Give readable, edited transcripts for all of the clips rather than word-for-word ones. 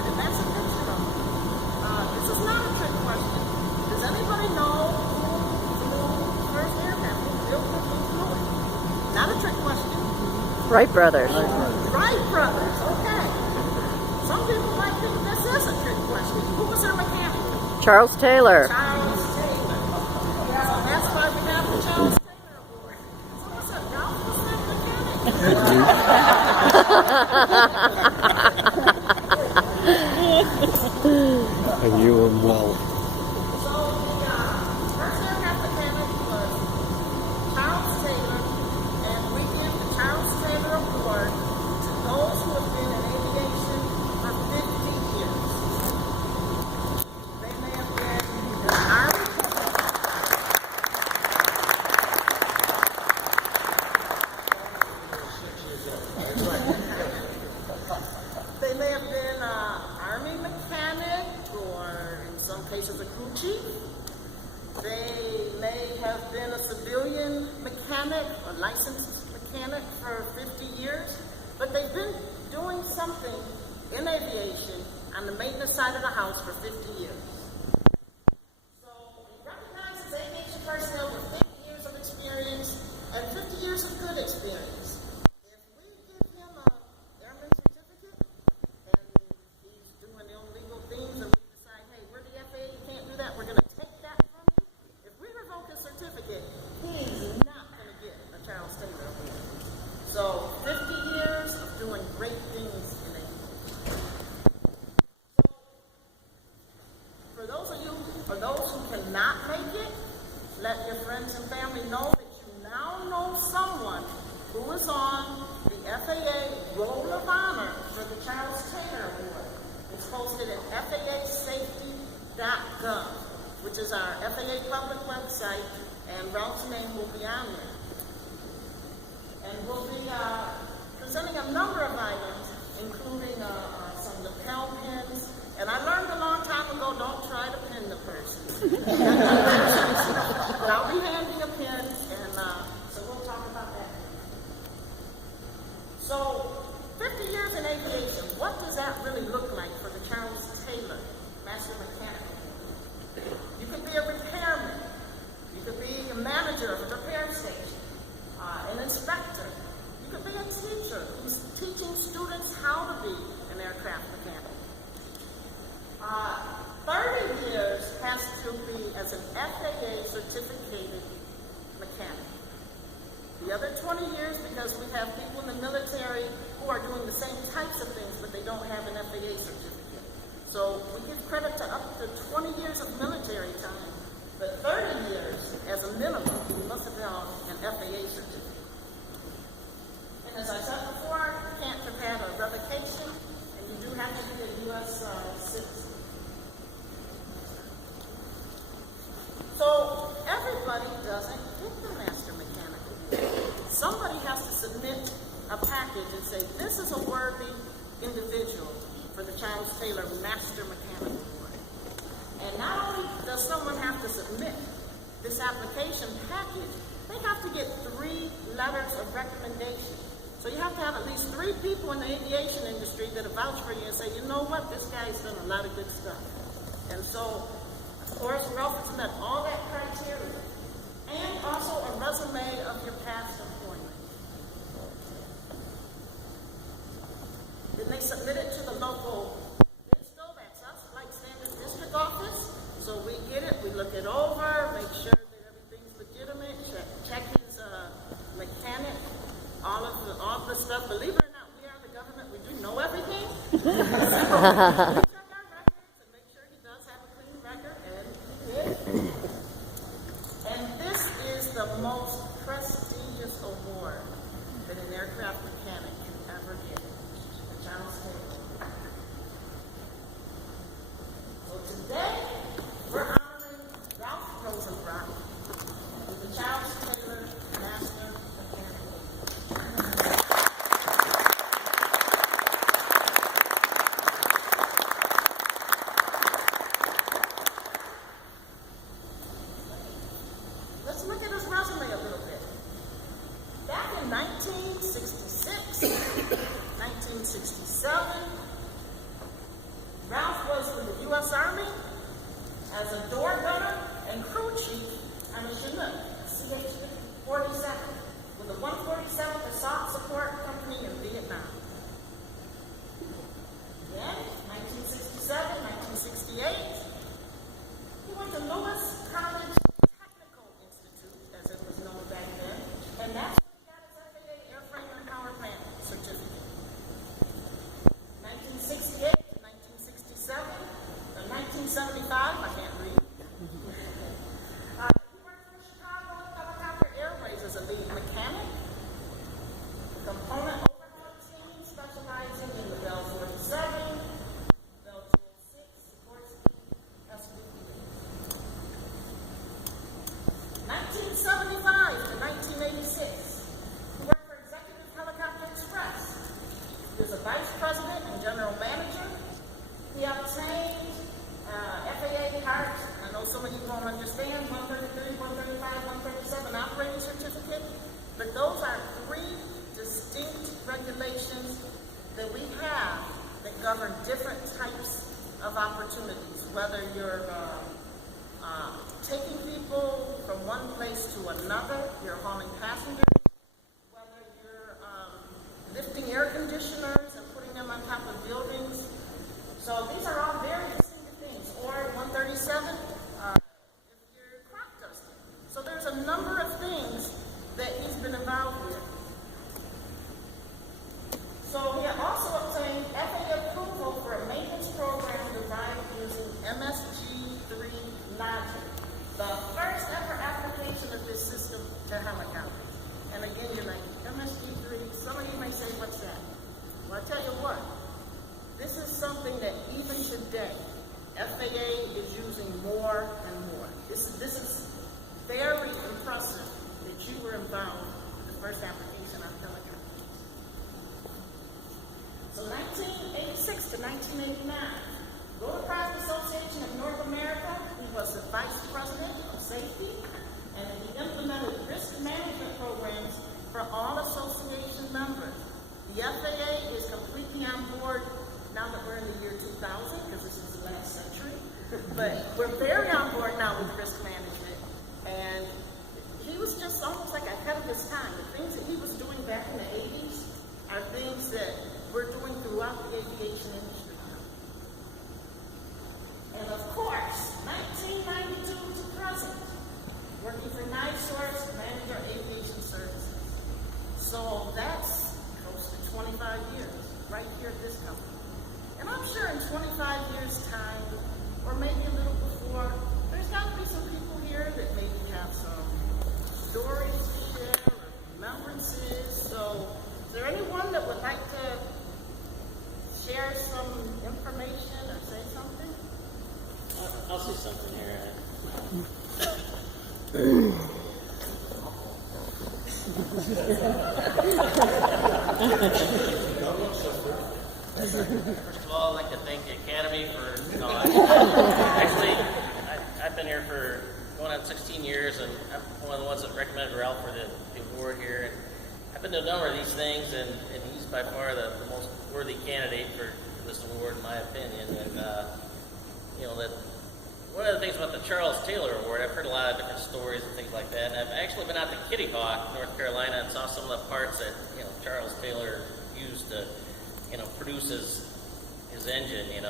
Award, and that's a picture of him. This is not a trick question. Does anybody know who the first airman who built the fluid? Not a trick question. Wright brothers. Wright brothers, okay. Some people might think this is a trick question. Who was their mechanic? Charles Taylor. Charles Taylor. So that's why we have the Charles Taylor Award. So what's up, Ralph? What's that mechanic? And you and well. So the first aircraft mechanic was Charles Taylor, and we give the Charles Taylor Award to those who have been in aviation for 50 years. They may have been in the Army. They may have been an Army mechanic, or in some cases a crew chief. They may have been a civilian mechanic or licensed mechanic for 50 years, but they've been doing something in aviation on the maintenance side of the house for 50 years. So it recognizes aviation personnel with 50 years of experience and 50 years of good experience. If we give him an airman certificate and he's doing illegal things and we decide, hey, we're the FAA, you can't do that, we're going to take that from you. If we revoke his certificate, he's not going to get a Charles Taylor Award. So 50 years of doing great things in aviation. So for those of you, or those who cannot make it, let your friends and family know that you now know someone who is on the FAA Roll of Honor for the Charles Taylor Award. It's posted at FAAsafety.gov, which is our FAA public website, and Ralph's name will be on there. And we'll be presenting a number of items, including some lapel pins. And I learned a long time ago, don't try to pin the person. But I'll be handing a pin, and so we'll talk about that. So, 50 years in aviation, what does that really look like for the Charles Taylor Master Mechanic? You could be a repairman. You could be a manager of a repair station, an inspector. You could be a teacher who's teaching students how to be an aircraft mechanic. 30 years has to be as an FAA certificated mechanic. The other 20 years, because we have people in the military who are doing the same types of things, but they don't have an FAA certificate. So we give credit to up to 20 years of military time, but 30 years as a minimum, you must have an FAA certificate. And as I said before, you can't have had a revocation, and you do have to be a U.S. citizen. So everybody doesn't get the master mechanic. Somebody has to submit a package and say, this is a worthy individual for the Charles Taylor Master Mechanic Award. And not only does someone have to submit this application package, they have to get 3 letters of recommendation. So you have to have at least 3 people in the aviation industry that vouch for you and say, you know what, this guy's done a lot of good stuff. And so, of course, Ralph has met all that criteria. And also a resume of your past employment. Then they submit it to the local DISTO, that's us, Flight Standards District Office. So we get it, we look it over, make sure that everything's legitimate, check his mechanic, all the stuff. Believe it or not, we are the government, we do know everything. So we check our records and make sure he does have a clean record, and he did. And this is the most prestigious award that an aircraft mechanic can ever get, the Charles Taylor. So today, we're honoring Ralph Rosenbrock with the Charles Taylor Master Mechanic Award. for different types of opportunities, whether you're taking people from one place to another, you're hauling passengers, whether you're lifting air conditioners and putting them on top of buildings. So these are all very distinctive things. Or 137, if you're crop dusting. So there's a number of things that he's been involved with. So he also obtained FAA approval for a maintenance program designed using MSG3 logic, the first ever application of this system to helicopters. And again, you're like, MSG3, some of you may say, what's that? Well, I'll tell you what, this is something that even today, FAA is using more and more. This is very impressive that you were involved in the first application on helicopters. So 1986 to 1989, Rosenbrock Association of North America, he was the vice president of safety, and he implemented risk management programs for all association members. The FAA is completely on board now that we're in the year 2000, because this is the last century, but we're very on board now with risk management, and he was just almost like ahead of his time. The things that he was doing back in the 80s are things that we're doing throughout the aviation industry now. And of course, 1992 to present, working for NiSource to manage our aviation services. So that's close to 25 years right here at this company. And I'm sure in 25 years' time, or maybe a little before, there's got to be some people here that maybe have some stories to share or remembrances. So is there anyone that would like to share some information or say something? I'll say something here. First of all, I'd like to thank the Academy for, I've been here for going on 16 years, and I'm one of the ones that recommended Ralph for the award here. And I've been to a number of these things, and he's by far the most worthy candidate for this award, in my opinion. And, that one of the things about the Charles Taylor Award, I've heard a lot of different stories and things like that. And I've actually been out to Kitty Hawk, North Carolina, and saw some of the parts that, Charles Taylor used to, produce his engine, and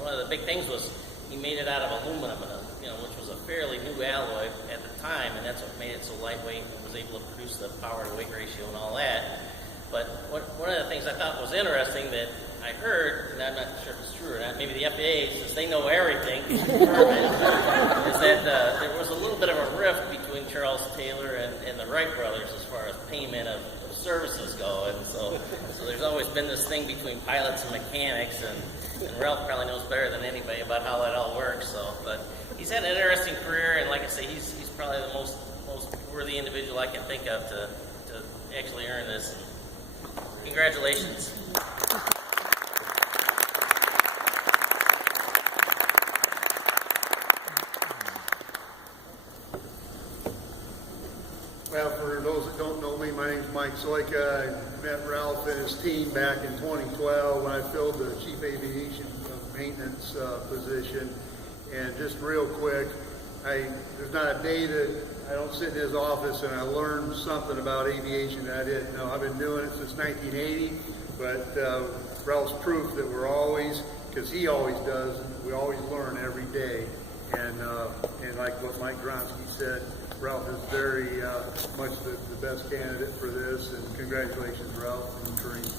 one of the big things was he made it out of aluminum, which was a fairly new alloy at the time, and that's what made it so lightweight and was able to produce the power to weight ratio and all that. But one of the things I thought was interesting that I heard, and I'm not sure if it's true or not, maybe the FAA, since they know everything, is that there was a little bit of a rift between Charles Taylor and the Wright brothers as far as payment of services go. And so there's always been this thing between pilots and mechanics, and Ralph probably knows better than anybody about how that all works. But he's had an interesting career, and like I say, he's probably the most worthy individual I can think of to actually earn this. Congratulations. Well, for those that don't know me, my name's Mike Soika. I met Ralph and his team back in 2012 when I filled the Chief Aviation Maintenance position. And just real quick, there's not a day that I don't sit in his office and I learned something about aviation that I didn't know. I've been doing it since 1980, but Ralph's proof that we're always, because he always does, we always learn every day. And like what Mike Gronsky said, Ralph is very much the best candidate for this, and congratulations, Ralph and Kareem.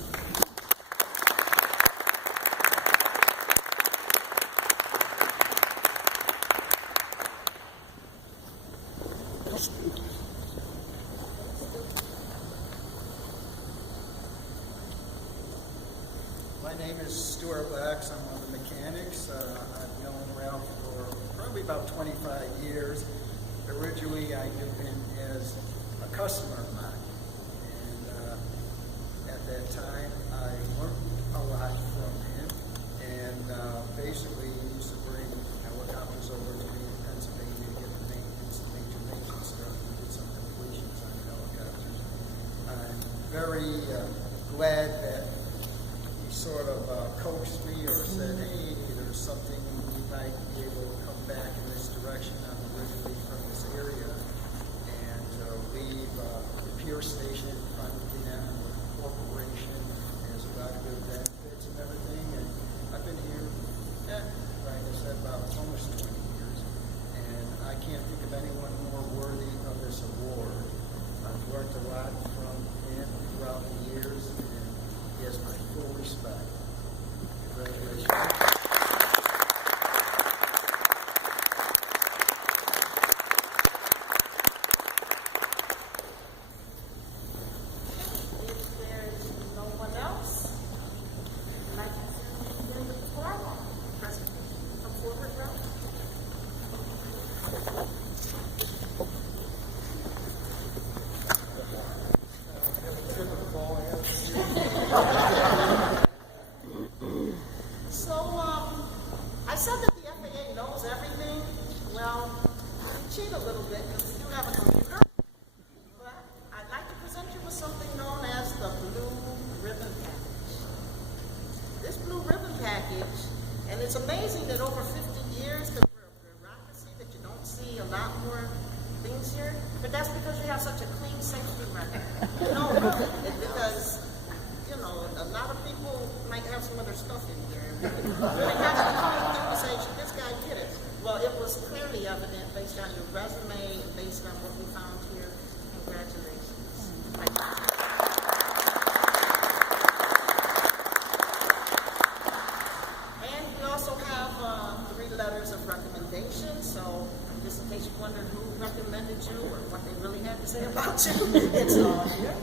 My name is Stuart Lax. I'm one of the mechanics. I've known Ralph for probably about 25 years. Originally, I knew him as a customer of mine. And at that time, I learned a lot from him. And basically, he used to bring helicopters over to me in Pennsylvania to get the major maintenance stuff. We did some completions on helicopters. I'm very glad that he sort of coaxed me or So, I said that the FAA knows everything. Well, I cheat a little bit because we do have a computer. But I'd like to present you with something known as the Blue Ribbon Package. This Blue Ribbon Package, and it's amazing that over 50 years, because we're a bureaucracy, that you don't see a lot more things here, but that's because we have such a clean safety record. No, really, because, you know, a lot of people might have some other stuff in here. They have to come through and say, should this guy get it? Well, it was clearly evident based on your resume and based on what we found here. Congratulations. And we also have 3 letters of recommendation. So, just in case you wondered who recommended you or what they really had to say about you, it's all here.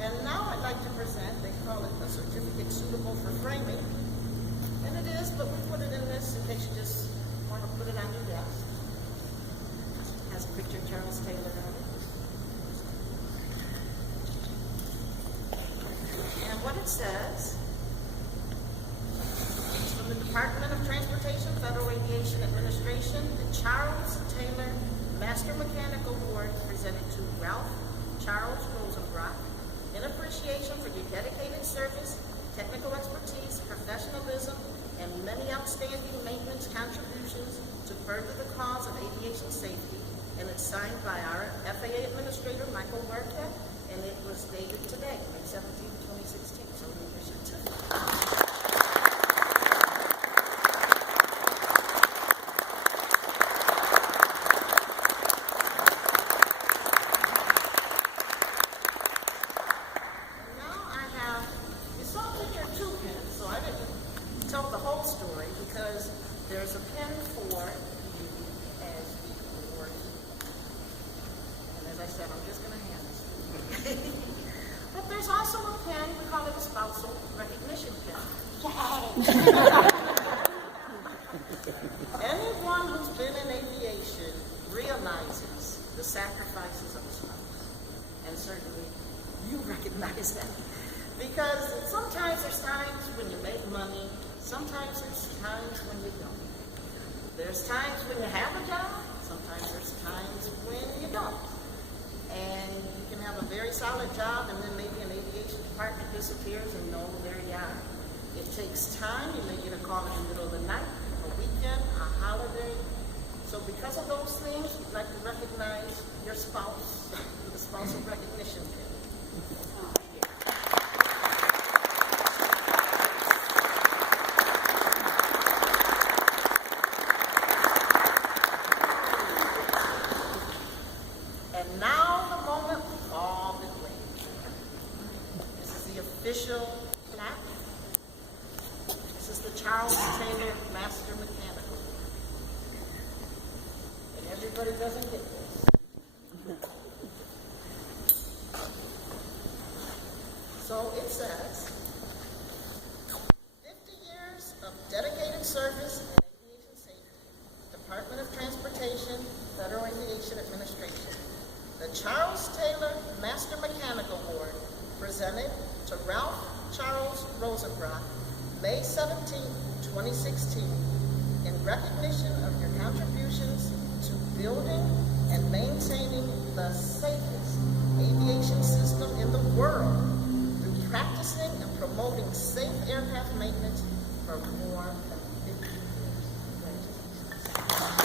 And now I'd like to present, they call it a certificate suitable for framing. And it is, but we put it in this in case you just want to put it on your desk. It has a picture of Charles Taylor on it. And what it says, it's from the Department of Transportation, Federal Aviation Administration, the Charles Taylor Master Mechanic Award presented to Ralph Charles Rosenbrock in appreciation for your dedicated service, technical expertise, professionalism, and many outstanding maintenance contributions to further the cause of aviation safety. And it's signed by our FAA Administrator, Michael Werka, and it was dated today, May 17, 2016. So we need your certificate. Tell the whole story because there's a pen for you as the award. And as I said, I'm just going to hand this to you. But there's also a pen, we call it a spousal recognition pen. Anyone who's been in aviation realizes the sacrifices of a spouse. And certainly you recognize that. Because sometimes there's times when you make money, sometimes there's times when you don't. There's times when you have a job, sometimes there's times when you don't. And you can have a very solid job and then maybe an aviation department disappears and no, there you are. It takes time, you may get a call in the middle of the night, a weekend, a holiday. So because of those things, we'd like to recognize your spouse with a spousal recognition pin. And now the moment we've all been waiting for. This is the official plaque. This is the Charles Taylor Master Mechanical. And everybody doesn't get this. So it says, 50 years of dedicated service in aviation safety, Department of Transportation, Federal Aviation Administration. The Charles Taylor Master Mechanic Award presented to Ralph Charles Rosenbrock, May 17, 2016, in recognition of your contributions to building and maintaining the safest aviation system in the world through practicing and promoting safe aircraft maintenance for more than 50 years. Congratulations.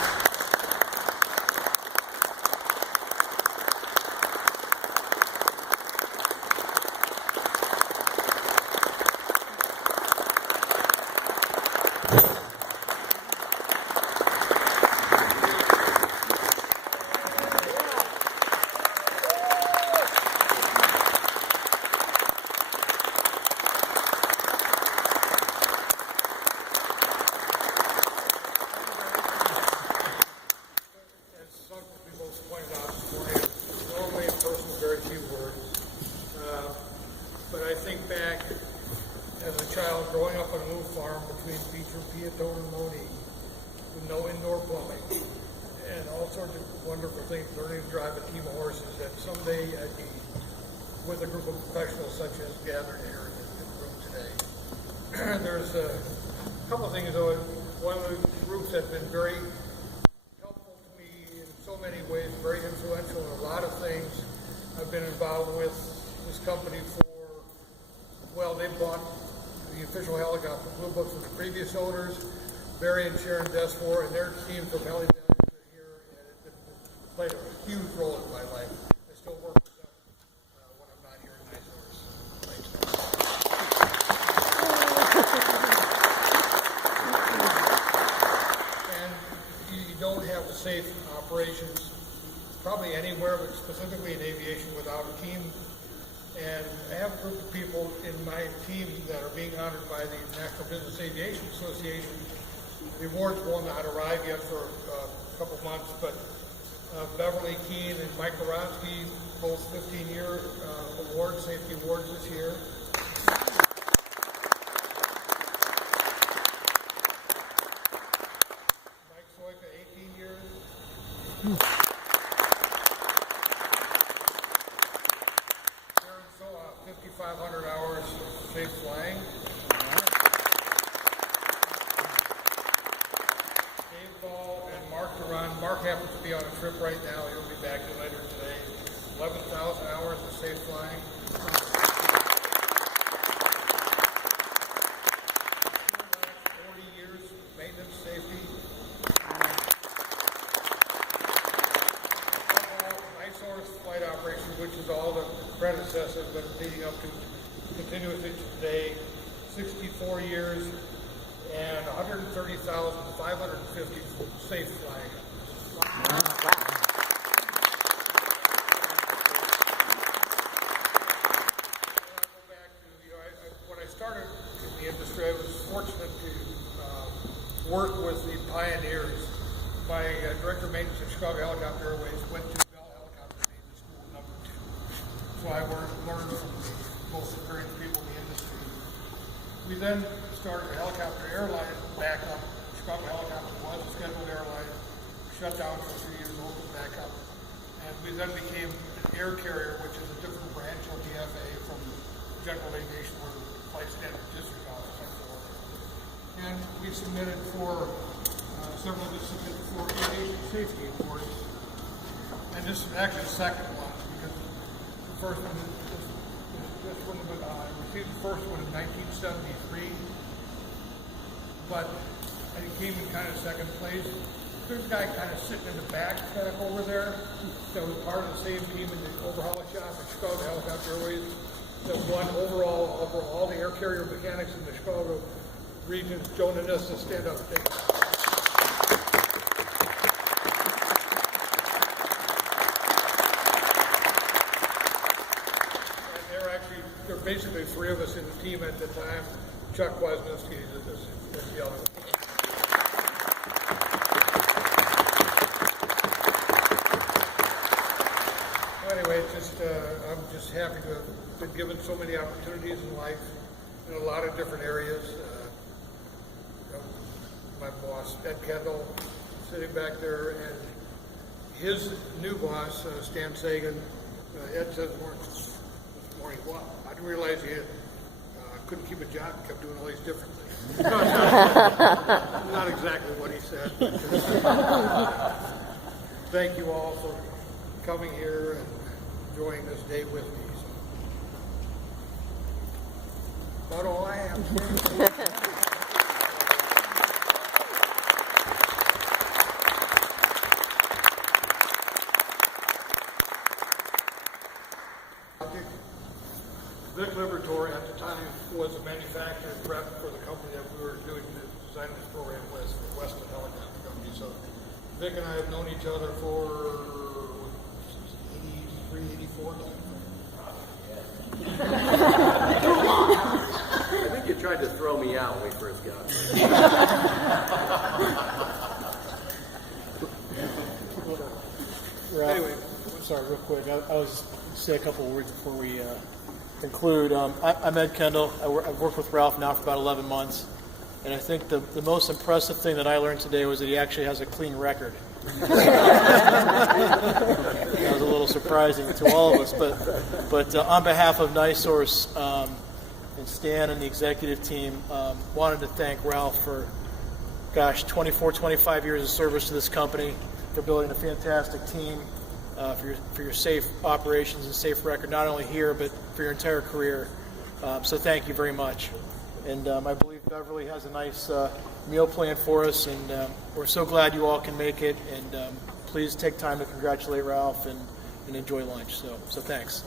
But I think back as a child growing up on a little farm between Beecher, Piatone, and Moni with no indoor plumbing and all sorts of wonderful things, learning to drive a team of horses, that someday I'd be with a group of professionals such as gathered here in the room today. there's a couple of things, though. One of the groups that's been very helpful to me in so many ways, very influential in a lot of things. I've been involved with this company for, well, they bought the official helicopter Blue Book from the previous owners, Barry and Sharon Desfor, and their team from Heli Values are here, and it played a huge role in my life. I still work with them when I'm not here in NiSource. And you don't have the safe operations probably anywhere, but specifically in aviation, without a team. And I have a group of people in my team that are being honored by the National Business Aviation Association. The awards will not arrive yet for a couple months, but Beverly Keene and Mike Goronsky, both 15-year awards, safety awards this year. Mike Soika, 18 years. Aaron Soa, 5,500 hours safe flying. Dave Ball and Mark Duran. Mark happens to be on a trip right now. He'll be back here later today. 11,000 hours of safe flying. 40 years maintenance safety. NiSource flight operation, which is all the predecessors, but leading up to continuously today, 64 years and 130,550 safe flying. When I started in the industry, I was fortunate to work with the pioneers. My director of maintenance at Chicago Helicopter Airways went to Bell Helicopter Maintenance School #2. So I learned from the most experienced people in the industry. We then started a helicopter airline backup. Chicago Helicopter was a scheduled airline, shut down for 3 years, opened back up. And we then became an air carrier, which is a different branch of the FAA from general aviation, where the flight standard district office comes over. And we submitted for, several of us submitted for aviation safety awards. And this is actually the second one, because the first one, this one, I received the first one in 1973, but I came in kind of second place. There's a guy kind of sitting in the back over there that was part of the same team in the overhaul shop at Chicago Helicopter Airways that won overall over all the air carrier mechanics in the Chicago region. Joe Nanissa, stand up. Thank you. There were basically three of us in the team at the time. Chuck Wisniewski is the other one. Anyway, I'm just happy to have been given so many opportunities in life in a lot of different areas. My boss, Ed Kendall, sitting back there, and his new boss, Stan Sagan. Ed said this morning, wow, I didn't realize he couldn't keep a job and kept doing all these different things. Not exactly what he said. Thank you all for coming here and enjoying this day with me. About all I have to say. Vic Liberatore at the time was a manufacturer rep for the company that we were doing the design of this program with, Westland Helicopter Company. So Vic and I have known each other for 83, 84 I think you tried to throw me out when we first got Ralph, Anyway. I'm sorry, real quick. I was say a couple of words before we conclude. I'm Ed Kendall. I've worked with Ralph now for about 11 months, and I think the most impressive thing that I learned today was that he actually has a clean record. That was a little surprising to all of us, but on behalf of NiSource and Stan and the executive team wanted to thank Ralph for, 24, 25 years of service to this company, for building a fantastic team, for your safe operations and safe record, not only here, but for your entire career. So thank you very much. And I believe Beverly has a nice meal plan for us, and we're so glad you all can make it. And please take time to congratulate Ralph and enjoy lunch. So thanks.